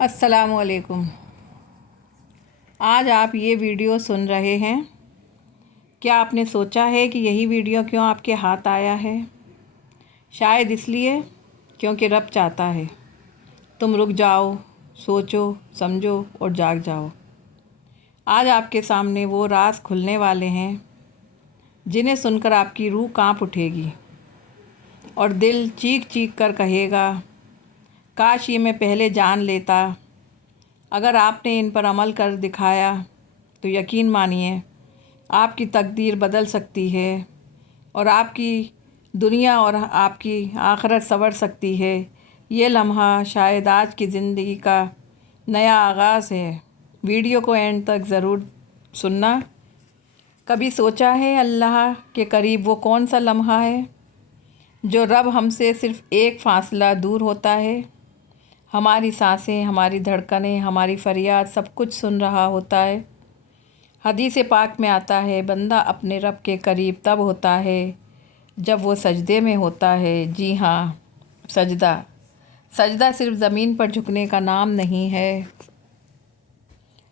السلام علیکم۔ آج آپ یہ ویڈیو سن رہے ہیں۔ کیا آپ نے سوچا ہے کہ یہی ویڈیو کیوں آپ کے ہاتھ آیا ہے؟ شاید اس لیے کیونکہ رب چاہتا ہے تم رک جاؤ، سوچو، سمجھو اور جاگ جاؤ۔ آج آپ کے سامنے وہ راز کھلنے والے ہیں جنہیں سن کر آپ کی روح کانپ اٹھے گی اور دل چیخ چیخ کر کہے گا کاش یہ میں پہلے جان لیتا۔ اگر آپ نے ان پر عمل کر دکھایا تو یقین مانیے آپ کی تقدیر بدل سکتی ہے اور آپ کی دنیا اور آپ کی آخرت سنور سکتی ہے۔ یہ لمحہ شاید آج کی زندگی کا نیا آغاز ہے۔ ویڈیو کو اینڈ تک ضرور سننا۔ کبھی سوچا ہے اللہ کے قریب وہ کون سا لمحہ ہے جو رب ہم سے صرف ایک فاصلہ دور ہوتا ہے؟ ہماری سانسیں، ہماری دھڑکنیں، ہماری فریاد سب کچھ سن رہا ہوتا ہے۔ حدیث پاک میں آتا ہے بندہ اپنے رب کے قریب تب ہوتا ہے جب وہ سجدے میں ہوتا ہے۔ جی ہاں، سجدہ صرف زمین پر جھکنے کا نام نہیں ہے۔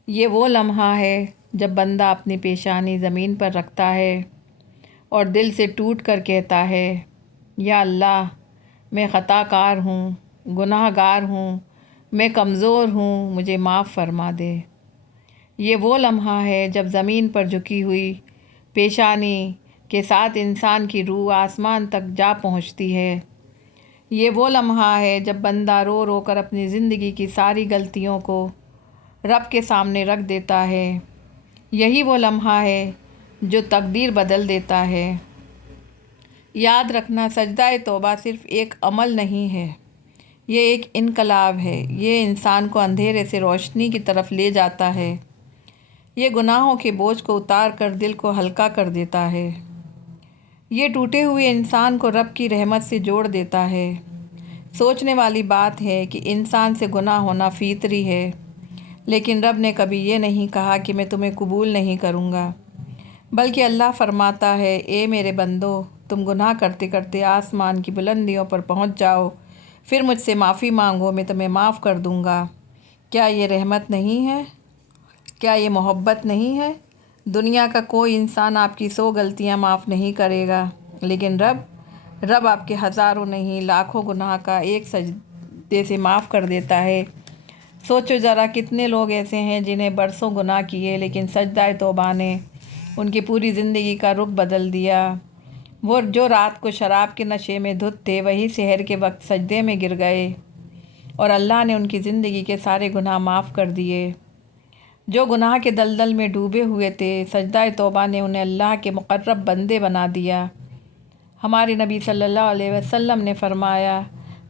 یہ وہ لمحہ ہے جب بندہ اپنی پیشانی زمین پر رکھتا ہے اور دل سے ٹوٹ کر کہتا ہے یا اللہ، میں خطا کار ہوں، گناہ گار ہوں، میں کمزور ہوں، مجھے معاف فرما دے۔ یہ وہ لمحہ ہے جب زمین پر جھکی ہوئی پیشانی کے ساتھ انسان کی روح آسمان تک جا پہنچتی ہے۔ یہ وہ لمحہ ہے جب بندہ رو رو کر اپنی زندگی کی ساری غلطیوں کو رب کے سامنے رکھ دیتا ہے۔ یہی وہ لمحہ ہے جو تقدیر بدل دیتا ہے۔ یاد رکھنا، سجدہ توبہ صرف ایک عمل نہیں ہے، یہ ایک انقلاب ہے۔ یہ انسان کو اندھیرے سے روشنی کی طرف لے جاتا ہے۔ یہ گناہوں کے بوجھ کو اتار کر دل کو ہلکا کر دیتا ہے۔ یہ ٹوٹے ہوئے انسان کو رب کی رحمت سے جوڑ دیتا ہے۔ سوچنے والی بات ہے کہ انسان سے گناہ ہونا فطری ہے، لیکن رب نے کبھی یہ نہیں کہا کہ میں تمہیں قبول نہیں کروں گا، بلکہ اللہ فرماتا ہے اے میرے بندو، تم گناہ کرتے کرتے آسمان کی بلندیوں پر پہنچ جاؤ، پھر مجھ سے معافی مانگو، میں تمہیں معاف کر دوں گا۔ کیا یہ رحمت نہیں ہے؟ کیا یہ محبت نہیں ہے؟ دنیا کا کوئی انسان آپ کی 100 غلطیاں معاف نہیں کرے گا، لیکن رب آپ کے ہزاروں نہیں لاکھوں گناہ کا ایک سجدے سے معاف کر دیتا ہے۔ سوچو ذرا، کتنے لوگ ایسے ہیں جنہیں برسوں گناہ کیے لیکن سجدہ توبہ نے ان کی پوری زندگی کا رخ بدل دیا۔ وہ جو رات کو شراب کے نشے میں دھت تھے، وہی سحر کے وقت سجدے میں گر گئے اور اللہ نے ان کی زندگی کے سارے گناہ معاف کر دیے۔ جو گناہ کے دلدل میں ڈوبے ہوئے تھے، سجدہ توبہ نے انہیں اللہ کے مقرب بندے بنا دیا۔ ہمارے نبی صلی اللہ علیہ وسلم نے فرمایا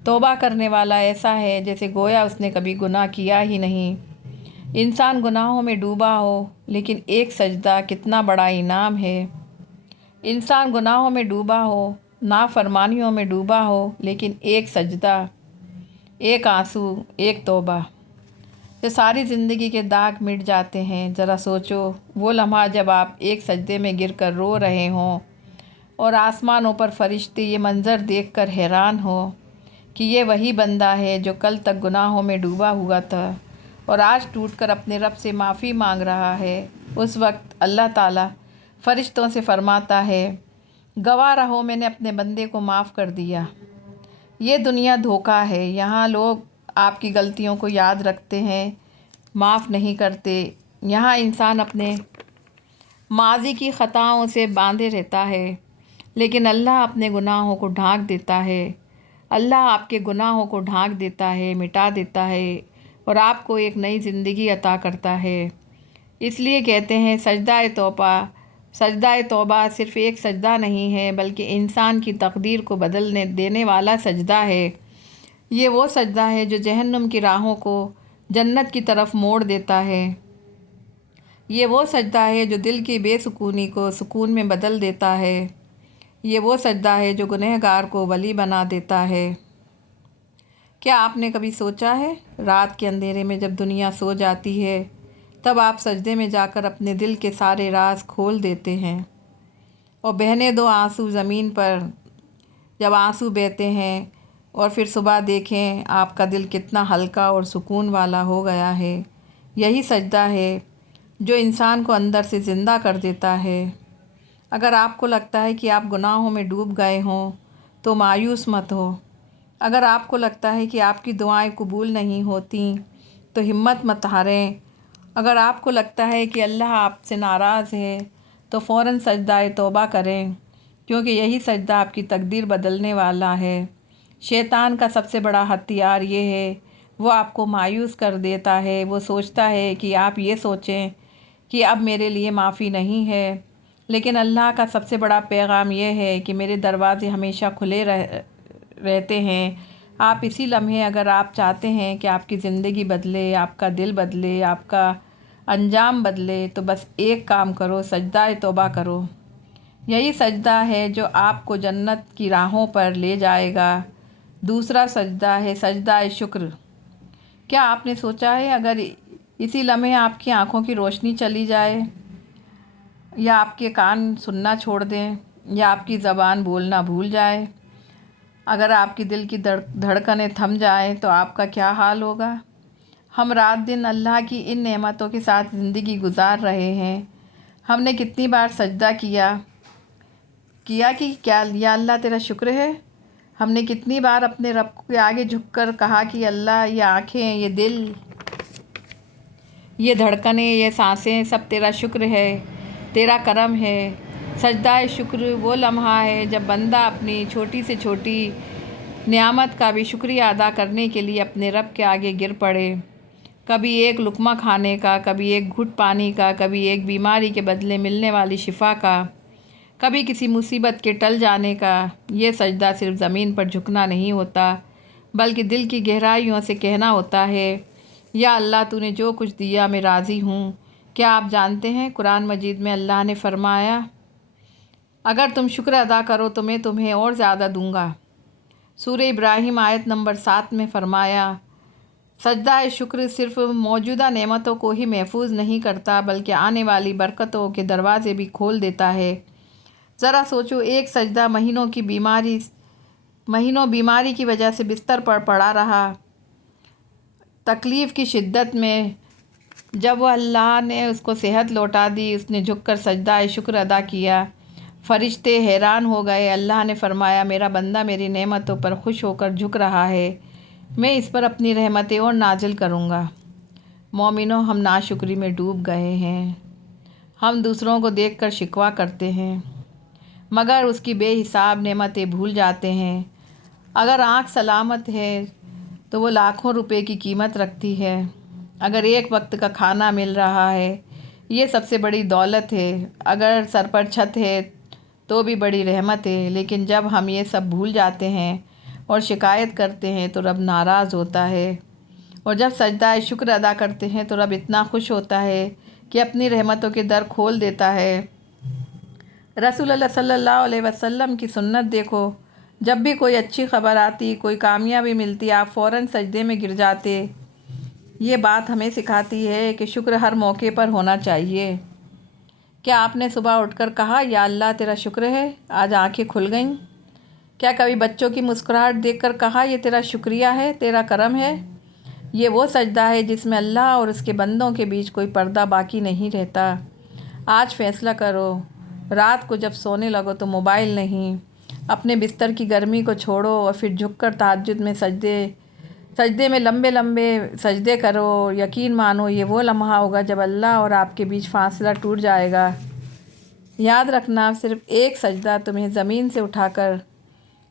توبہ کرنے والا ایسا ہے جیسے گویا اس نے کبھی گناہ کیا ہی نہیں۔ انسان گناہوں میں ڈوبا ہو لیکن ایک سجدہ کتنا بڑا انعام ہے۔ انسان گناہوں میں ڈوبا ہو، نافرمانیوں میں ڈوبا ہو، لیکن ایک سجدہ، ایک آنسو، ایک توبہ سے ساری زندگی کے داغ مٹ جاتے ہیں۔ ذرا سوچو، وہ لمحہ جب آپ ایک سجدے میں گر کر رو رہے ہوں اور آسمانوں پر فرشتے یہ منظر دیکھ کر حیران ہو کہ یہ وہی بندہ ہے جو کل تک گناہوں میں ڈوبا ہوا تھا اور آج ٹوٹ کر اپنے رب سے معافی مانگ رہا ہے۔ اس وقت اللہ تعالیٰ فرشتوں سے فرماتا ہے گواہ رہو، میں نے اپنے بندے کو معاف کر دیا۔ یہ دنیا دھوکہ ہے، یہاں لوگ آپ کی غلطیوں کو یاد رکھتے ہیں، معاف نہیں کرتے۔ یہاں انسان اپنے ماضی کی خطاؤں سے باندھے رہتا ہے، لیکن اللہ اپنے گناہوں کو ڈھانک دیتا ہے۔ اللہ آپ کے گناہوں کو ڈھانک دیتا ہے، مٹا دیتا ہے اور آپ کو ایک نئی زندگی عطا کرتا ہے۔ اس لیے کہتے ہیں سجدہ توبہ صرف ایک سجدہ نہیں ہے، بلکہ انسان کی تقدیر کو بدلنے دینے والا سجدہ ہے۔ یہ وہ سجدہ ہے جو جہنم کی راہوں کو جنت کی طرف موڑ دیتا ہے۔ یہ وہ سجدہ ہے جو دل کی بے سکونی کو سکون میں بدل دیتا ہے۔ یہ وہ سجدہ ہے جو گنہگار کو ولی بنا دیتا ہے۔ کیا آپ نے کبھی سوچا ہے رات کے اندھیرے میں جب دنیا سو جاتی ہے، تب آپ سجدے میں جا کر اپنے دل کے سارے راز کھول دیتے ہیں اور بہنے دو آنسو زمین پر۔ جب آنسو بہتے ہیں اور پھر صبح دیکھیں آپ کا دل کتنا ہلکا اور سکون والا ہو گیا ہے۔ یہی سجدہ ہے جو انسان کو اندر سے زندہ کر دیتا ہے۔ اگر آپ کو لگتا ہے کہ آپ گناہوں میں ڈوب گئے ہوں تو مایوس مت ہو۔ اگر آپ کو لگتا ہے کہ آپ کی دعائیں قبول نہیں ہوتیں تو ہمت مت ہاریں۔ اگر آپ کو لگتا ہے کہ اللہ آپ سے ناراض ہے تو فوراً سجدہ توبہ کریں، کیونکہ یہی سجدہ آپ کی تقدیر بدلنے والا ہے۔ شیطان کا سب سے بڑا ہتھیار یہ ہے، وہ آپ کو مایوس کر دیتا ہے۔ وہ سوچتا ہے کہ آپ یہ سوچیں کہ اب میرے لیے معافی نہیں ہے، لیکن اللہ کا سب سے بڑا پیغام یہ ہے کہ میرے دروازے ہمیشہ کھلے رہتے ہیں۔ آپ اسی لمحے اگر آپ چاہتے ہیں کہ آپ کی زندگی بدلے، آپ کا دل بدلے، آپ کا انجام بدلے، تو بس ایک کام کرو، سجدہ توبہ کرو۔ یہی سجدہ ہے جو آپ کو جنت کی راہوں پر لے جائے گا۔ دوسرا سجدہ ہے سجدہ شکر۔ کیا آپ نے سوچا ہے اگر اسی لمحے آپ کی آنکھوں کی روشنی چلی جائے، یا آپ کے کان سننا چھوڑ دیں، یا آپ کی زبان بولنا بھول جائے، اگر آپ کی دل کی دھڑکنیں تھم جائیں تو آپ کا کیا حال ہوگا؟ ہم رات دن اللہ کی ان نعمتوں کے ساتھ زندگی گزار رہے ہیں۔ ہم نے کتنی بار سجدہ کیا کہ کیا یا اللہ تیرا شکر ہے؟ ہم نے کتنی بار اپنے رب کے آگے جھک کر کہا کہ اللہ یہ آنکھیں، یہ دل، یہ دھڑکنیں، یہ سانسیں سب تیرا شکر ہے، تیرا کرم ہے۔ سجدہ شکر وہ لمحہ ہے جب بندہ اپنی چھوٹی سے چھوٹی نعمت کا بھی شکریہ ادا کرنے کے لیے اپنے رب کے آگے گر پڑے۔ کبھی ایک لقمہ کھانے کا، کبھی ایک گھٹ پانی کا، کبھی ایک بیماری کے بدلے ملنے والی شفا کا، کبھی کسی مصیبت کے ٹل جانے کا۔ یہ سجدہ صرف زمین پر جھکنا نہیں ہوتا، بلکہ دل کی گہرائیوں سے کہنا ہوتا ہے، یا اللہ تو نے جو کچھ دیا میں راضی ہوں۔ کیا آپ جانتے ہیں قرآن مجید میں اللہ نے فرمایا، اگر تم شکر ادا کرو تو میں تمہیں اور زیادہ دوں گا۔ سورہ ابراہیم آیت نمبر 7 میں فرمایا، سجدہ شکر صرف موجودہ نعمتوں کو ہی محفوظ نہیں کرتا بلکہ آنے والی برکتوں کے دروازے بھی کھول دیتا ہے۔ ذرا سوچو، ایک سجدہ مہینوں بیماری کی وجہ سے بستر پر پڑا رہا، تکلیف کی شدت میں، جب وہ اللہ نے اس کو صحت لوٹا دی، اس نے جھک کر سجدہ شکر ادا کیا، فرشتے حیران ہو گئے۔ اللہ نے فرمایا، میرا بندہ میری نعمتوں پر خوش ہو کر جھک رہا ہے، میں اس پر اپنی رحمتیں اور نازل کروں گا۔ مومنوں، ہم ناشکری میں ڈوب گئے ہیں۔ ہم دوسروں کو دیکھ کر شکوہ کرتے ہیں، مگر اس کی بے حساب نعمتیں بھول جاتے ہیں۔ اگر آنکھ سلامت ہے تو وہ لاکھوں روپے کی قیمت رکھتی ہے۔ اگر ایک وقت کا کھانا مل رہا ہے، یہ سب سے بڑی دولت ہے۔ اگر سر پر چھت ہے تو بھی بڑی رحمت ہے۔ لیکن جب ہم یہ سب بھول جاتے ہیں اور شکایت کرتے ہیں تو رب ناراض ہوتا ہے، اور جب سجدہ شکر ادا کرتے ہیں تو رب اتنا خوش ہوتا ہے کہ اپنی رحمتوں کے در کھول دیتا ہے۔ رسول اللہ صلی اللہ علیہ وسلم کی سنت دیکھو، جب بھی کوئی اچھی خبر آتی، کوئی کامیابی ملتی، آپ فوراً سجدے میں گر جاتے۔ یہ بات ہمیں سکھاتی ہے کہ شکر ہر موقع پر ہونا چاہیے۔ کیا آپ نے صبح اٹھ کر کہا، یا اللہ تیرا شکر ہے آج آنکھیں کھل گئیں؟ کیا کبھی بچوں کی مسکراہٹ دیکھ کر کہا، یہ تیرا شکریہ ہے، تیرا کرم ہے؟ یہ وہ سجدہ ہے جس میں اللہ اور اس کے بندوں کے بیچ کوئی پردہ باقی نہیں رہتا۔ آج فیصلہ کرو، رات کو جب سونے لگو تو موبائل نہیں، اپنے بستر کی گرمی کو چھوڑو اور پھر جھک کر تہجد میں سجدے میں لمبے لمبے سجدے کرو۔ یقین مانو، یہ وہ لمحہ ہوگا جب اللہ اور آپ کے بیچ فاصلہ ٹوٹ جائے گا۔ یاد رکھنا، صرف ایک سجدہ تمہیں زمین سے اٹھا کر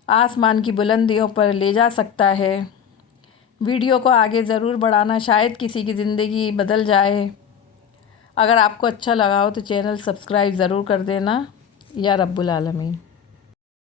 آسمان کی بلندیوں پر لے جا سکتا ہے۔ ویڈیو کو آگے ضرور بڑھانا، شاید کسی کی زندگی بدل جائے۔ اگر آپ کو اچھا لگا ہو تو چینل سبسکرائب ضرور کر دینا۔ یا رب العالمین۔